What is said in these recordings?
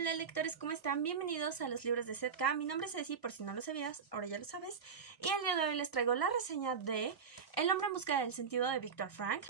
Hola lectores, ¿cómo están? Bienvenidos a los libros de Setka. Mi nombre es Ceci, por si no lo sabías, ahora ya lo sabes. Y el día de hoy les traigo la reseña de El hombre en busca del sentido de Viktor Frankl.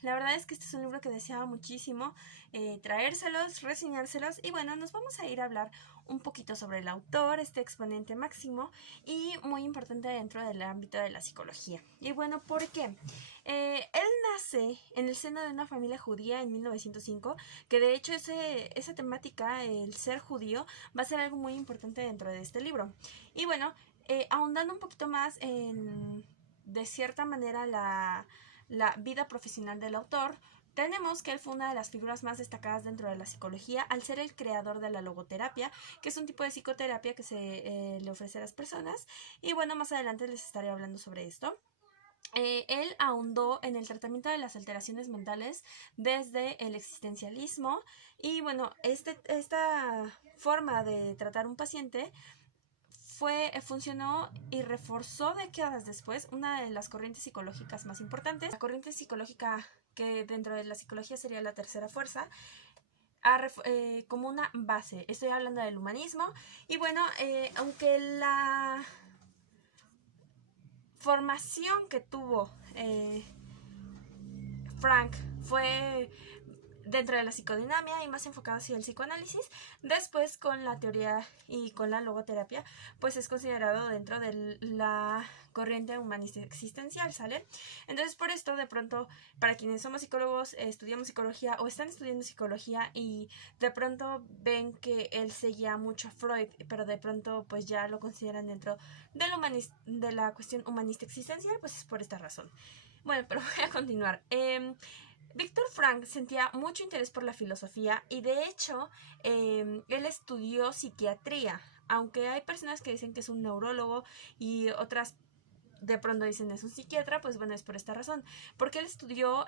La verdad es que este es un libro que deseaba muchísimo traérselos, reseñárselos. Y bueno, nos vamos a ir a hablar un poquito sobre el autor, este exponente máximo y muy importante dentro del ámbito de la psicología. Y bueno, ¿por qué? Él nace en el seno de una familia judía en 1905, que de hecho esa temática, el ser judío, va a ser algo muy importante dentro de este libro. Y bueno, ahondando un poquito más en, de cierta manera, la vida profesional del autor, tenemos que él fue una de las figuras más destacadas dentro de la psicología al ser el creador de la logoterapia, que es un tipo de psicoterapia que se le ofrece a las personas. Y bueno, más adelante les estaré hablando sobre esto. Él ahondó en el tratamiento de las alteraciones mentales desde el existencialismo y bueno, esta forma de tratar un paciente funcionó y reforzó décadas después una de las corrientes psicológicas más importantes. La corriente psicológica que dentro de la psicología sería la tercera fuerza, como una base. Estoy hablando del humanismo y bueno, aunque la formación que tuvo Frank fue dentro de la psicodinamia y más enfocado hacia el psicoanálisis, después con la teoría y con la logoterapia, pues es considerado dentro de la corriente humanista existencial, ¿sale? Entonces por esto de pronto, para quienes somos psicólogos, estudiamos psicología o están estudiando psicología y de pronto ven que él seguía mucho a Freud, pero de pronto pues ya lo consideran dentro de la cuestión humanista existencial, pues es por esta razón. Bueno, pero voy a continuar. Viktor Frankl sentía mucho interés por la filosofía y de hecho él estudió psiquiatría, aunque hay personas que dicen que es un neurólogo y otras de pronto dicen es un psiquiatra, pues bueno, es por esta razón, porque él estudió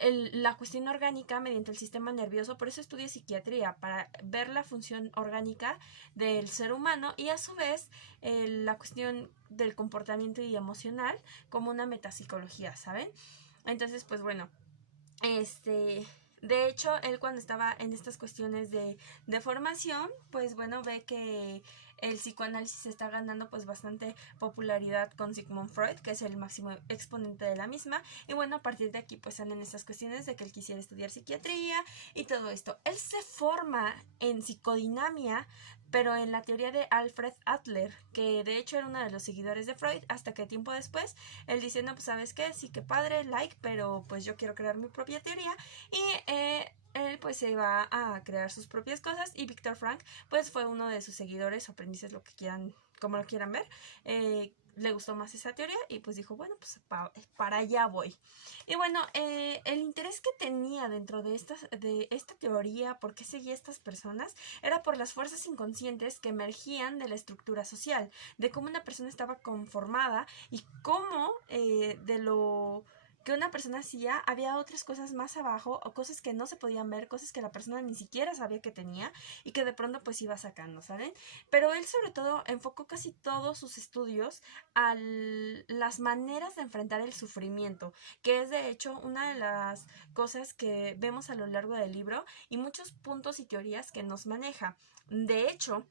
la cuestión orgánica mediante el sistema nervioso, por eso estudia psiquiatría, para ver la función orgánica del ser humano y a su vez la cuestión del comportamiento y emocional como una metapsicología, ¿saben? Entonces, pues bueno, de hecho, él cuando estaba en estas cuestiones de formación, pues bueno, ve que el psicoanálisis está ganando pues bastante popularidad con Sigmund Freud, que es el máximo exponente de la misma. Y bueno, a partir de aquí pues salen estas cuestiones de que él quisiera estudiar psiquiatría y todo esto. Él se forma en psicodinamia, pero en la teoría de Alfred Adler, que de hecho era uno de los seguidores de Freud, hasta que tiempo después él dice, no, pues sabes qué, sí que padre, pero pues yo quiero crear mi propia teoría. Y él pues se va a crear sus propias cosas y Viktor Frankl pues fue uno de sus seguidores o aprendices, lo que quieran, como lo quieran ver. Le gustó más esa teoría y pues dijo, bueno, pues para allá voy. Y bueno, el interés que tenía dentro de esta teoría, por qué seguía a estas personas, era por las fuerzas inconscientes que emergían de la estructura social, de cómo una persona estaba conformada y cómo de lo que una persona hacía, había otras cosas más abajo o cosas que no se podían ver, cosas que la persona ni siquiera sabía que tenía y que de pronto pues iba sacando, ¿saben? Pero él sobre todo enfocó casi todos sus estudios a las maneras de enfrentar el sufrimiento, que es de hecho una de las cosas que vemos a lo largo del libro y muchos puntos y teorías que nos maneja. De hecho,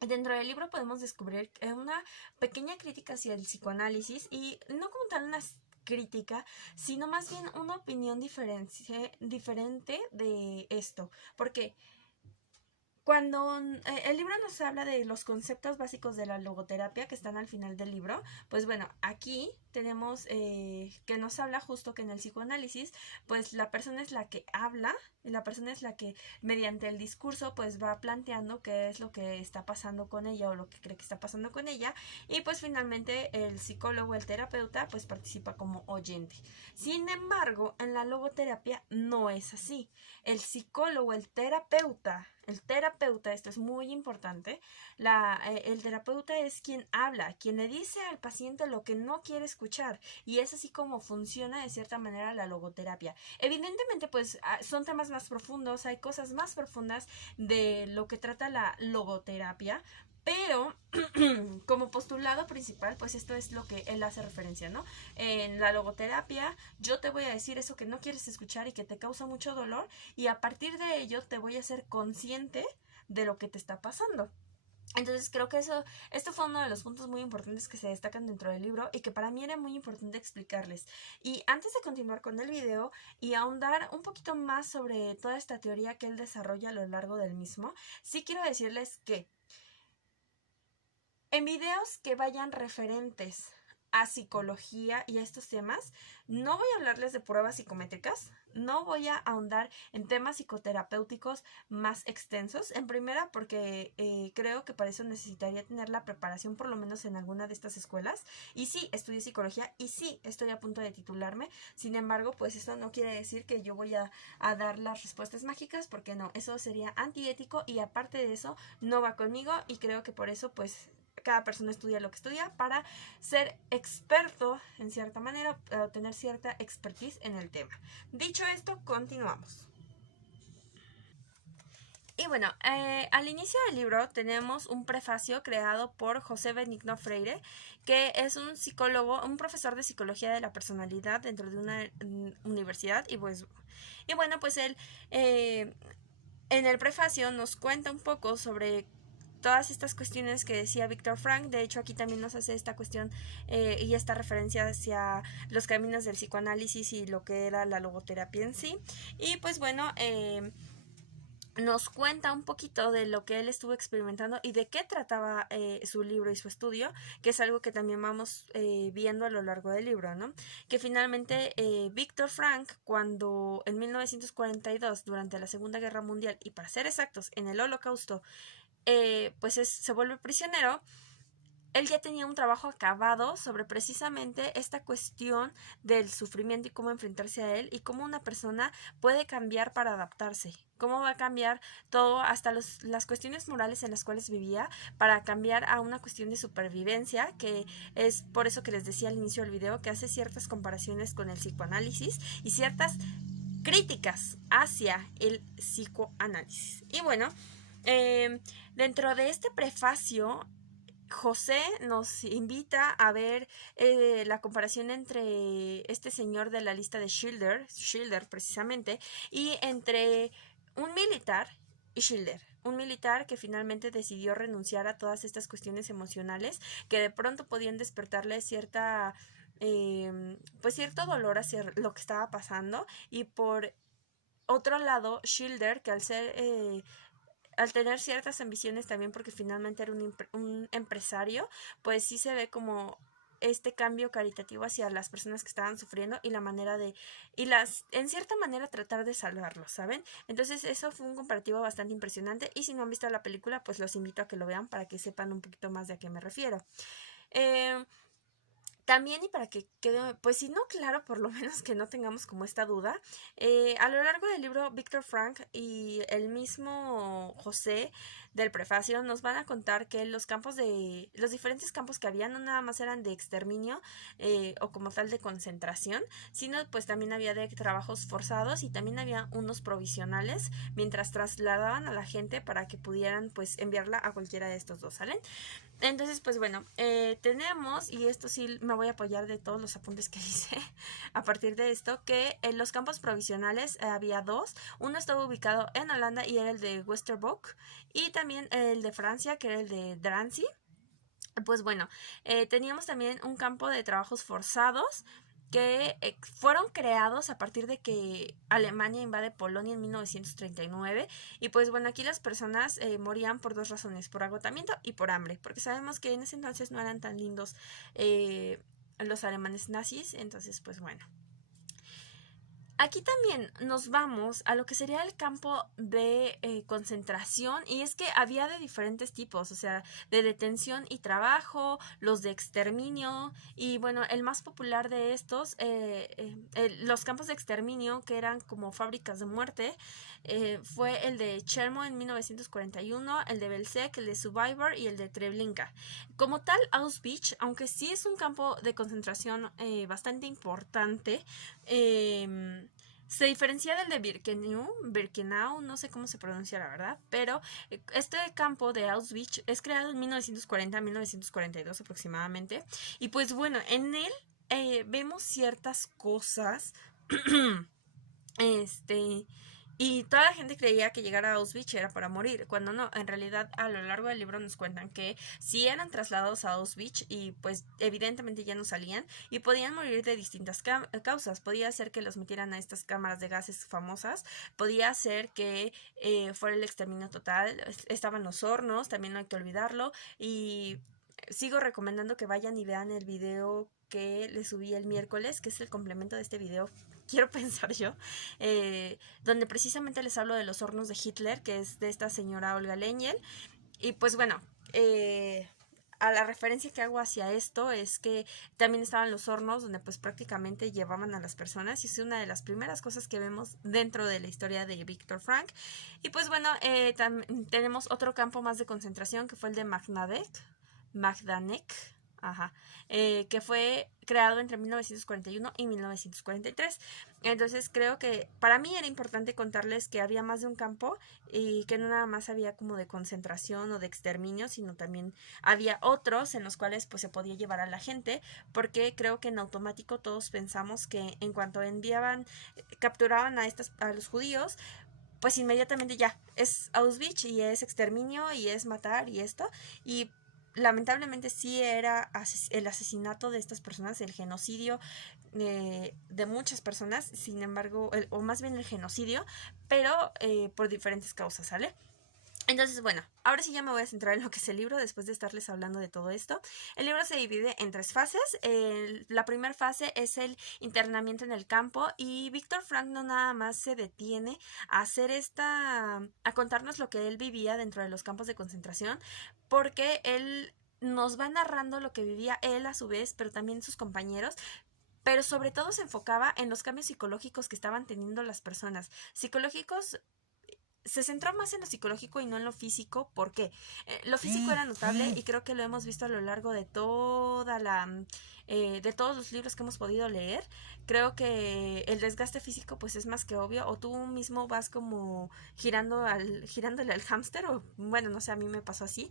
dentro del libro podemos descubrir una pequeña crítica hacia el psicoanálisis y no como tal una crítica, sino más bien una opinión diferente de esto. Porque cuando el libro nos habla de los conceptos básicos de la logoterapia que están al final del libro, pues bueno, aquí tenemos que nos habla justo que en el psicoanálisis, pues la persona es la que habla, y la persona es la que mediante el discurso pues va planteando qué es lo que está pasando con ella o lo que cree que está pasando con ella, y pues finalmente el psicólogo, el terapeuta, pues participa como oyente. Sin embargo, en la logoterapia no es así. El psicólogo, el terapeuta, esto es muy importante, el terapeuta es quien habla, quien le dice al paciente lo que no quiere escuchar, y es así como funciona de cierta manera la logoterapia. Evidentemente pues son temas más profundos, hay cosas más profundas de lo que trata la logoterapia, Pero como postulado principal, pues esto es lo que él hace referencia, ¿no? En la logoterapia yo te voy a decir eso que no quieres escuchar y que te causa mucho dolor, y a partir de ello te voy a hacer consciente de lo que te está pasando. Entonces creo que esto fue uno de los puntos muy importantes que se destacan dentro del libro y que para mí era muy importante explicarles. Y antes de continuar con el video y ahondar un poquito más sobre toda esta teoría que él desarrolla a lo largo del mismo, sí quiero decirles que en videos que vayan referentes a psicología y a estos temas, no voy a hablarles de pruebas psicométricas, no voy a ahondar en temas psicoterapéuticos más extensos. En primera, porque creo que para eso necesitaría tener la preparación por lo menos en alguna de estas escuelas. Y sí, estudié psicología y sí, estoy a punto de titularme. Sin embargo, pues esto no quiere decir que yo voy a dar las respuestas mágicas, porque no, eso sería antiético y aparte de eso no va conmigo, y creo que por eso pues cada persona estudia lo que estudia para ser experto en cierta manera, para tener cierta expertise en el tema. Dicho esto, continuamos. Y bueno, al inicio del libro tenemos un prefacio creado por José Benigno Freire, que es un psicólogo, un profesor de psicología de la personalidad dentro de una universidad. Y bueno, pues él en el prefacio nos cuenta un poco sobre todas estas cuestiones que decía Viktor Frankl. De hecho, aquí también nos hace esta cuestión y esta referencia hacia los caminos del psicoanálisis y lo que era la logoterapia en sí. Y pues bueno, nos cuenta un poquito de lo que él estuvo experimentando y de qué trataba su libro y su estudio, que es algo que también vamos viendo a lo largo del libro, ¿no? Que finalmente Viktor Frankl, cuando en 1942, durante la Segunda Guerra Mundial, y para ser exactos, en el Holocausto, se vuelve prisionero, él ya tenía un trabajo acabado sobre precisamente esta cuestión del sufrimiento y cómo enfrentarse a él y cómo una persona puede cambiar para adaptarse, cómo va a cambiar todo, hasta las cuestiones morales en las cuales vivía, para cambiar a una cuestión de supervivencia, que es por eso que les decía al inicio del video que hace ciertas comparaciones con el psicoanálisis y ciertas críticas hacia el psicoanálisis. Y bueno, dentro de este prefacio, José nos invita a ver la comparación entre este señor de la lista de Schilder precisamente, y entre un militar y Schilder. Un militar que finalmente decidió renunciar a todas estas cuestiones emocionales que de pronto podían despertarle pues cierto dolor hacia lo que estaba pasando, y por otro lado Schilder, que al tener ciertas ambiciones también, porque finalmente era un empresario, pues sí se ve como este cambio caritativo hacia las personas que estaban sufriendo y la manera en cierta manera tratar de salvarlos, ¿saben? Entonces eso fue un comparativo bastante impresionante, y si no han visto la película, pues los invito a que lo vean para que sepan un poquito más de a qué me refiero. También, y para que quede, pues si no claro, por lo menos que no tengamos como esta duda, a lo largo del libro, Viktor Frankl y el mismo José del prefacio nos van a contar que los diferentes campos que había no nada más eran de exterminio o como tal de concentración, sino pues también había de trabajos forzados, y también había unos provisionales mientras trasladaban a la gente para que pudieran pues enviarla a cualquiera de estos dos, ¿salen? Entonces, pues bueno, tenemos, y esto sí me voy a apoyar de todos los apuntes que hice a partir de esto, que en los campos provisionales había dos. Uno estaba ubicado en Holanda y era el de Westerbork, y también el de Francia, que era el de Drancy. Pues bueno, teníamos también un campo de trabajos forzados que fueron creados a partir de que Alemania invade Polonia en 1939, y pues bueno, aquí las personas morían por dos razones: por agotamiento y por hambre, porque sabemos que en ese entonces no eran tan lindos los alemanes nazis. Entonces pues bueno, aquí también nos vamos a lo que sería el campo de concentración, y es que había de diferentes tipos, o sea, de detención y trabajo, los de exterminio, y bueno, el más popular de estos, los campos de exterminio, que eran como fábricas de muerte, fue el de Chermo en 1941, el de Belzec, el de Survivor y el de Treblinka. Como tal, Auschwitz, aunque sí es un campo de concentración bastante importante, Se diferencia del de Birkenau, no sé cómo se pronuncia la verdad, pero este campo de Auschwitz es creado en 1940-1942 aproximadamente. Y pues bueno, en él vemos ciertas cosas este, y toda la gente creía que llegar a Auschwitz era para morir, cuando no, en realidad a lo largo del libro nos cuentan que sí eran trasladados a Auschwitz y pues evidentemente ya no salían y podían morir de distintas causas. Podía ser que los metieran a estas cámaras de gases famosas, podía ser que fuera el exterminio total, estaban los hornos, también no hay que olvidarlo, y sigo recomendando que vayan y vean el video que les subí el miércoles, que es el complemento de este video, quiero pensar yo, donde precisamente les hablo de los hornos de Hitler, que es de esta señora Olga Lengel. Y pues bueno, a la referencia que hago hacia esto es que también estaban los hornos donde pues prácticamente llevaban a las personas, y es una de las primeras cosas que vemos dentro de la historia de Viktor Frank. Y pues bueno, tenemos otro campo más de concentración, que fue el de Majdanek, ajá, que fue creado entre 1941 y 1943. Entonces creo que para mí era importante contarles que había más de un campo y que no nada más había como de concentración o de exterminio, sino también había otros en los cuales pues se podía llevar a la gente, porque creo que en automático todos pensamos que en cuanto capturaban a los judíos, pues inmediatamente ya es Auschwitz y es exterminio y es matar y esto, y lamentablemente sí era el asesinato de estas personas, el genocidio de muchas personas, sin embargo, o más bien el genocidio, pero por diferentes causas, ¿sale? Entonces, bueno, ahora sí ya me voy a centrar en lo que es el libro después de estarles hablando de todo esto. El libro se divide en 3 fases. La primera fase es el internamiento en el campo, y Viktor Frank no nada más se detiene a a contarnos lo que él vivía dentro de los campos de concentración, porque él nos va narrando lo que vivía él a su vez, pero también sus compañeros, pero sobre todo se enfocaba en los cambios psicológicos que estaban teniendo las personas. Psicológicos, se centró más en lo psicológico y no en lo físico. ¿Por qué? Lo físico era notable y creo que lo hemos visto a lo largo de de todos los libros que hemos podido leer. Creo que el desgaste físico pues es más que obvio, o tú mismo vas como girándole al hámster, o bueno, no sé, a mí me pasó así.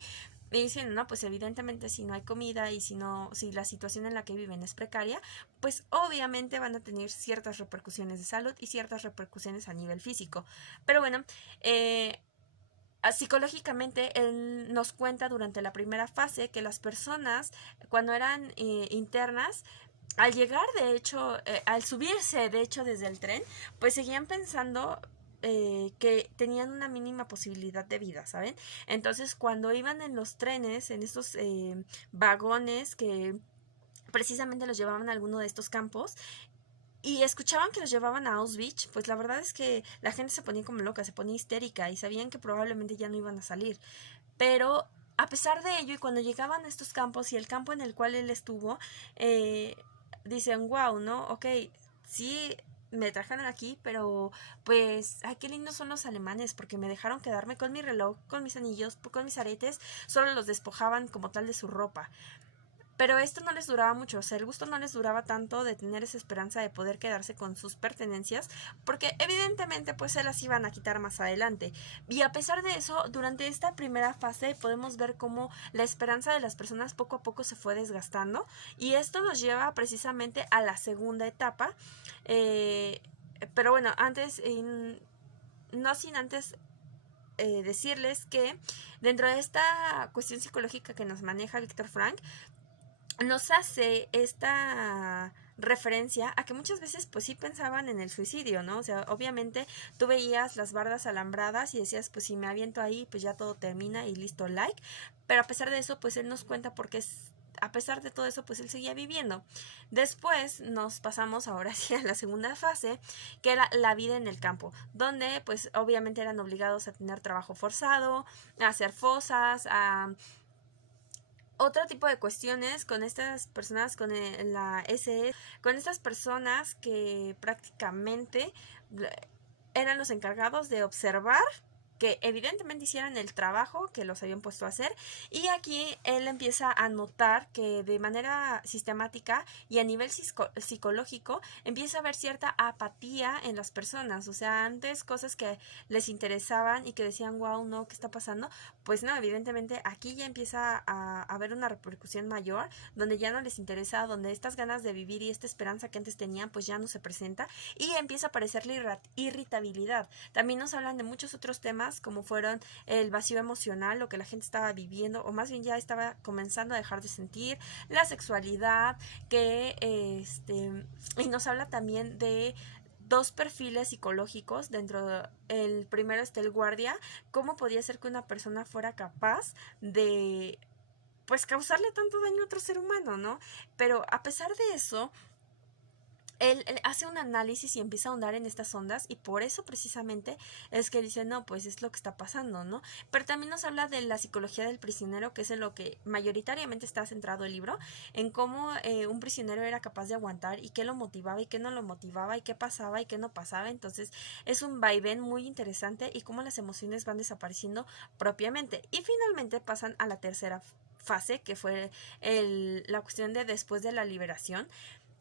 Y dicen, no, pues evidentemente si no hay comida y si la situación en la que viven es precaria, pues obviamente van a tener ciertas repercusiones de salud y ciertas repercusiones a nivel físico. Pero bueno, eh, psicológicamente él nos cuenta durante la primera fase que las personas cuando eran internas, al llegar de hecho, al subirse de hecho desde el tren, pues seguían pensando que tenían una mínima posibilidad de vida, ¿saben? Entonces cuando iban en los trenes, en estos vagones que precisamente los llevaban a alguno de estos campos, y escuchaban que los llevaban a Auschwitz, pues la verdad es que la gente se ponía como loca, se ponía histérica y sabían que probablemente ya no iban a salir. Pero a pesar de ello, y cuando llegaban a estos campos y el campo en el cual él estuvo, eh, dicen, wow, ¿no? Ok, sí, me trajeron aquí, pero pues, ay, qué lindos son los alemanes, porque me dejaron quedarme con mi reloj, con mis anillos, con mis aretes, solo los despojaban como tal de su ropa. Pero esto no les duraba mucho, o sea, el gusto no les duraba tanto de tener esa esperanza de poder quedarse con sus pertenencias, porque evidentemente pues se las iban a quitar más adelante. Y a pesar de eso, durante esta primera fase podemos ver cómo la esperanza de las personas poco a poco se fue desgastando, y esto nos lleva precisamente a la segunda etapa. Eh, pero bueno, no sin antes decirles que dentro de esta cuestión psicológica que nos maneja Viktor Frank, nos hace esta referencia a que muchas veces pues sí pensaban en el suicidio, ¿no? O sea, obviamente tú veías las bardas alambradas y decías, pues si me aviento ahí pues ya todo termina y listo, like. Pero a pesar de eso pues él nos cuenta a pesar de todo eso pues él seguía viviendo. Después nos pasamos ahora sí a la segunda fase, que era la vida en el campo, donde pues obviamente eran obligados a tener trabajo forzado, a hacer fosas, a otro tipo de cuestiones con estas personas, la SS, con estas personas que prácticamente eran los encargados de observar que evidentemente hicieran el trabajo que los habían puesto a hacer, y aquí él empieza a notar que de manera sistemática y a nivel psicológico empieza a haber cierta apatía en las personas. O sea, antes cosas que les interesaban y que decían, wow, no, ¿qué está pasando? Pues no, evidentemente aquí ya empieza a haber una repercusión mayor, donde ya no les interesa, donde estas ganas de vivir y esta esperanza que antes tenían pues ya no se presenta, y empieza a aparecer la irritabilidad. También nos hablan de muchos otros temas como fueron el vacío emocional, lo que la gente estaba viviendo o más bien ya estaba comenzando a dejar de sentir, la sexualidad, que y nos habla también de dos perfiles psicológicos. El primero está el guardia, cómo podía ser que una persona fuera capaz de pues causarle tanto daño a otro ser humano, ¿no? Pero a pesar de eso, él hace un análisis y empieza a ahondar en estas ondas, y por eso precisamente es que dice, no, pues es lo que está pasando, ¿no? Pero también nos habla de la psicología del prisionero, que es en lo que mayoritariamente está centrado el libro, en cómo un prisionero era capaz de aguantar y qué lo motivaba y qué no lo motivaba y qué pasaba y qué no pasaba. Entonces es un vaivén muy interesante y cómo las emociones van desapareciendo propiamente. Y finalmente pasan a la tercera fase, que fue la cuestión de después de la liberación.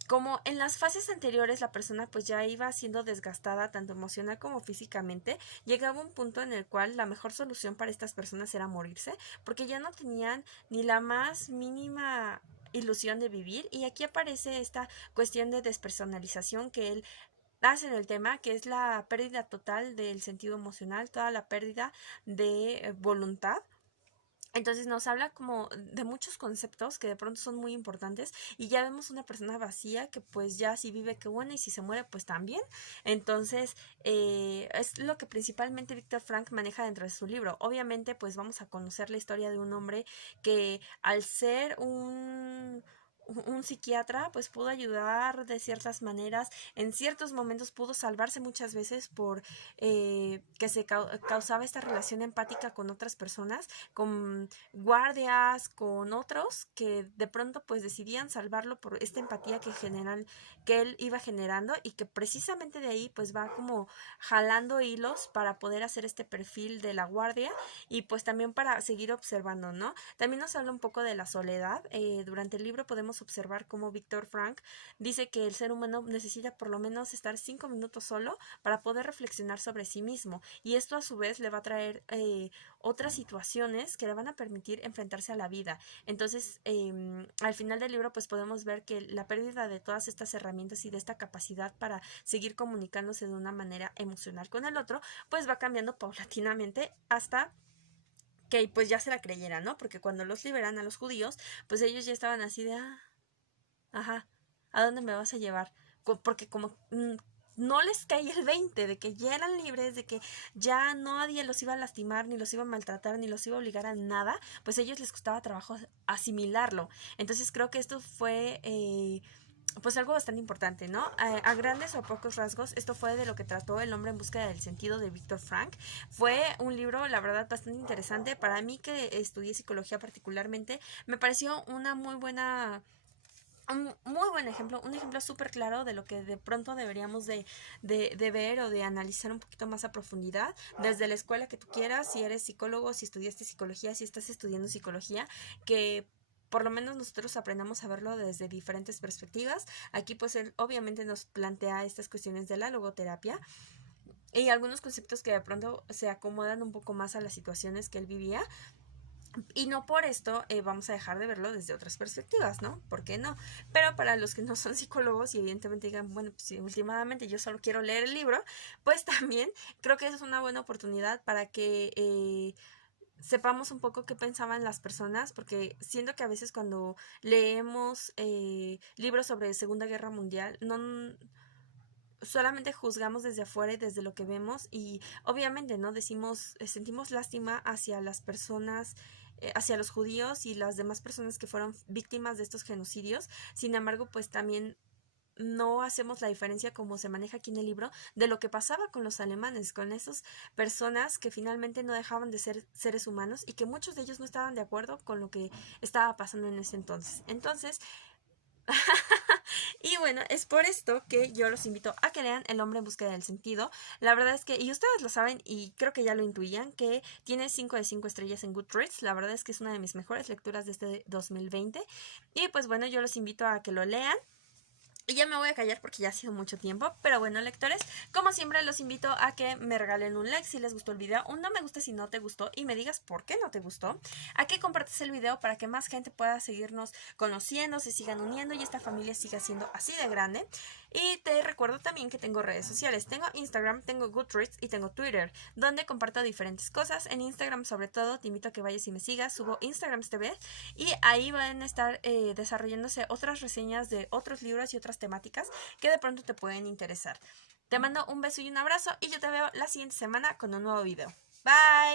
Como en las fases anteriores la persona pues ya iba siendo desgastada tanto emocional como físicamente, llegaba un punto en el cual la mejor solución para estas personas era morirse, porque ya no tenían ni la más mínima ilusión de vivir. Y aquí aparece esta cuestión de despersonalización que él hace en el tema, que es la pérdida total del sentido emocional, toda la pérdida de voluntad. Entonces nos habla como de muchos conceptos que de pronto son muy importantes, y ya vemos una persona vacía que pues ya si vive, qué bueno, y si se muere pues también. Entonces es lo que principalmente Víctor Frank maneja dentro de su libro. Obviamente pues vamos a conocer la historia de un hombre que al ser un psiquiatra pues pudo ayudar de ciertas maneras, en ciertos momentos pudo salvarse muchas veces por que se causaba esta relación empática con otras personas, con guardias, con otros que de pronto pues decidían salvarlo por esta empatía que él iba generando, y que precisamente de ahí pues va como jalando hilos para poder hacer este perfil de la guardia, y pues también para seguir observando, ¿no? También nos habla un poco de la soledad. Durante el libro podemos observar cómo Víctor Frank dice que el ser humano necesita por lo menos estar 5 minutos solo para poder reflexionar sobre sí mismo, y esto a su vez le va a traer otras situaciones que le van a permitir enfrentarse a la vida. Entonces al final del libro pues podemos ver que la pérdida de todas estas herramientas y de esta capacidad para seguir comunicándose de una manera emocional con el otro pues va cambiando paulatinamente hasta que pues ya se la creyera, ¿no? Porque cuando los liberan a los judíos, pues ellos ya estaban así de, ajá, ¿a dónde me vas a llevar? Porque como no les caía el 20 de que ya eran libres, de que ya nadie los iba a lastimar, ni los iba a maltratar, ni los iba a obligar a nada, pues a ellos les costaba trabajo asimilarlo. Entonces creo que esto fue pues algo bastante importante, ¿no? A grandes o a pocos rasgos, esto fue de lo que trató El hombre en búsqueda del sentido de Víctor Frank. Fue un libro, la verdad, bastante interesante. Para mí, que estudié psicología particularmente, me pareció una muy buena... Un muy buen ejemplo, un ejemplo súper claro de lo que de pronto deberíamos de ver o de analizar un poquito más a profundidad, desde la escuela que tú quieras, si eres psicólogo, si estudiaste psicología, si estás estudiando psicología, que por lo menos nosotros aprendamos a verlo desde diferentes perspectivas. Aquí pues él obviamente nos plantea estas cuestiones de la logoterapia y algunos conceptos que de pronto se acomodan un poco más a las situaciones que él vivía. Y no por esto vamos a dejar de verlo desde otras perspectivas, ¿no? ¿Por qué no? Pero para los que no son psicólogos y evidentemente digan, bueno, pues si últimamente yo solo quiero leer el libro, pues también creo que es una buena oportunidad para que sepamos un poco qué pensaban las personas, porque siento que a veces cuando leemos libros sobre Segunda Guerra Mundial, no solamente juzgamos desde afuera y desde lo que vemos, y obviamente no decimos, sentimos lástima hacia las personas, hacia los judíos y las demás personas que fueron víctimas de estos genocidios. Sin embargo, pues también no hacemos la diferencia, como se maneja aquí en el libro, de lo que pasaba con los alemanes, con esas personas que finalmente no dejaban de ser seres humanos y que muchos de ellos no estaban de acuerdo con lo que estaba pasando en ese entonces. Entonces, Y bueno, es por esto que yo los invito a que lean El hombre en búsqueda del sentido. La verdad es que, y ustedes lo saben y creo que ya lo intuían, que tiene 5 de 5 estrellas en Goodreads. La verdad es que es una de mis mejores lecturas de este 2020. Y pues bueno, yo los invito a que lo lean. Y ya me voy a callar porque ya ha sido mucho tiempo. Pero bueno, lectores, como siempre los invito a que me regalen un like si les gustó el video, un no me gusta si no te gustó y me digas por qué no te gustó. A que compartas el video para que más gente pueda seguirnos conociendo, se sigan uniendo y esta familia siga siendo así de grande. Y te recuerdo también que tengo redes sociales. Tengo Instagram, tengo Goodreads y tengo Twitter, donde comparto diferentes cosas. En Instagram sobre todo te invito a que vayas y me sigas. Subo Instagrams TV y ahí van a estar desarrollándose otras reseñas de otros libros y otras temáticas que de pronto te pueden interesar. Te mando un beso y un abrazo y yo te veo la siguiente semana con un nuevo video. Bye.